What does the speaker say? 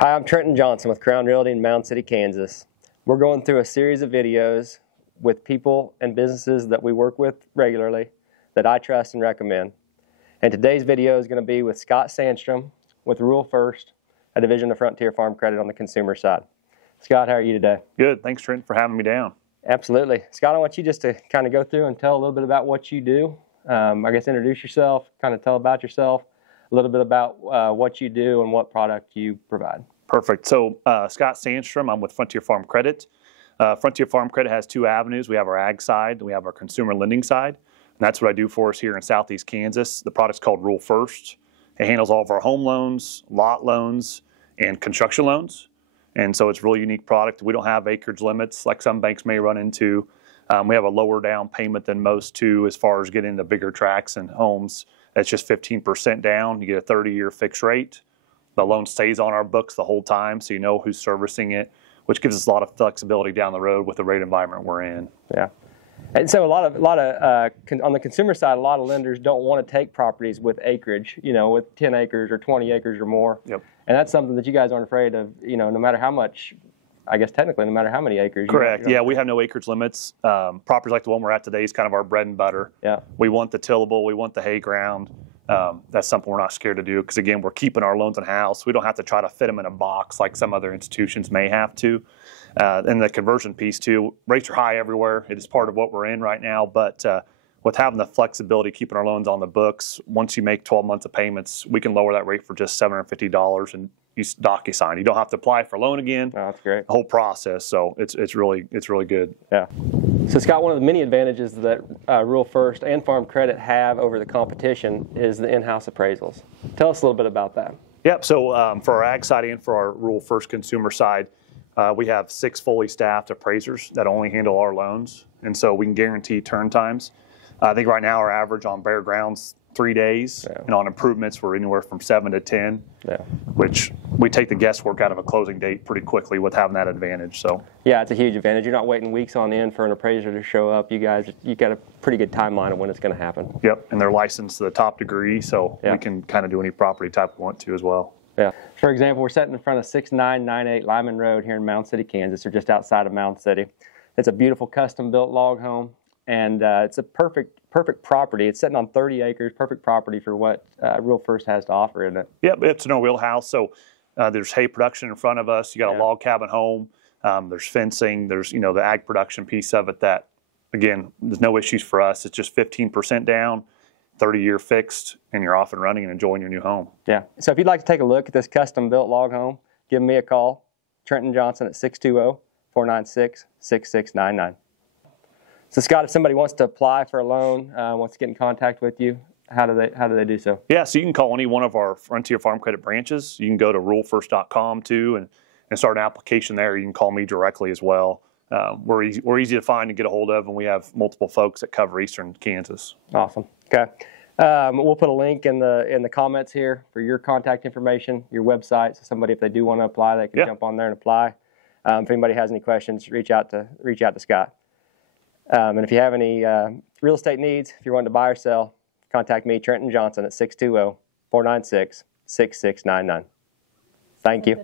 Hi, I'm Trenton Johnson with Crown Realty in Mound City, Kansas. We're going through a series of videos with people and businesses that we work with regularly that I trust and recommend. And today's video is going to be with Scott Sandstrom with Rural First, a division of Frontier Farm Credit on the consumer side. Scott, how are you today? Good. Thanks, Trent, for having me down. Absolutely. Scott, I want you just to kind of go through and tell a little bit about what you do. I guess introduce yourself, kind of tell about yourself, a little bit about what you do and what product you provide. Perfect. So Scott Sandstrom, I'm with Frontier Farm Credit. Frontier Farm Credit has two avenues. We have our ag side and we have our consumer lending side. And that's what I do for us here in Southeast Kansas. The product's called Rural First. It handles all of our home loans, lot loans, and construction loans. And so it's a really unique product. We don't have acreage limits like some banks may run into. We have a lower down payment than most too as far as getting the bigger tracts and homes. That's just 15% down. You get a 30-year fixed rate. The loan stays on our books the whole time, so you know who's servicing it, which gives us a lot of flexibility down the road with the rate environment we're in. Yeah. And so on the consumer side, a lot of lenders don't want to take properties with acreage, with 10 acres or 20 acres or more. Yep. And that's something that you guys aren't afraid of, no matter how much, I guess technically, no matter how many acres. Correct. Yeah, we have no acreage limits. Properties like the one we're at today is kind of our bread and butter. Yeah. We want the tillable. We want the hay ground. That's something we're not scared to do because, again, we're keeping our loans in-house. We don't have to try to fit them in a box like some other institutions may have to. And the conversion piece, too, rates are high everywhere. It is part of what we're in right now. But with having the flexibility, keeping our loans on the books, once you make 12 months of payments, we can lower that rate for just $750 and you DocuSign. You don't have to apply for a loan again. Oh, that's great. The whole process. So it's really good. Yeah. So Scott, one of the many advantages that Rural First and Farm Credit have over the competition is the in-house appraisals. Tell us a little bit about that. Yep. So for our ag side and for our Rural First consumer side, we have 6 fully staffed appraisers that only handle our loans, and so we can guarantee turn times. I think right now our average on bare ground's 3 days, and on improvements we're anywhere from 7 to 10, which we take the guesswork out of a closing date pretty quickly with having that advantage. So yeah, it's a huge advantage. You're not waiting weeks on end for an appraiser to show up. You got a pretty good timeline of when it's going to happen. Yep, and they're licensed to the top degree, so we can kind of do any property type we want to as well. Yeah. For example, we're sitting in front of 6998 Lyman Road here in Mound City, Kansas, or just outside of Mound City. It's a beautiful custom-built log home, and it's a perfect property. It's sitting on 30 acres, perfect property for what Rural First has to offer, isn't it? Yep, it's in our wheelhouse. So there's hay production in front of us. You got a log cabin home. There's fencing. There's the ag production piece of it that, again, there's no issues for us. It's just 15% down. 30-year fixed, and you're off and running and enjoying your new home. Yeah. So if you'd like to take a look at this custom-built log home, give me a call, Trenton Johnson at 620-496-6699. So Scott, if somebody wants to apply for a loan, wants to get in contact with you, how do they do so? Yeah, so you can call any one of our Frontier Farm Credit branches. You can go to ruralfirst.com too and start an application there. You can call me directly as well. We're easy to find and get a hold of, and we have multiple folks that cover eastern Kansas. Awesome. Okay. We'll put a link in the comments here for your contact information, your website, so somebody, if they do want to apply, they can jump on there and apply. If anybody has any questions, reach out to Scott. And if you have any real estate needs, if you're wanting to buy or sell, contact me, Trenton Johnson, at 620-496-6699. Thank you.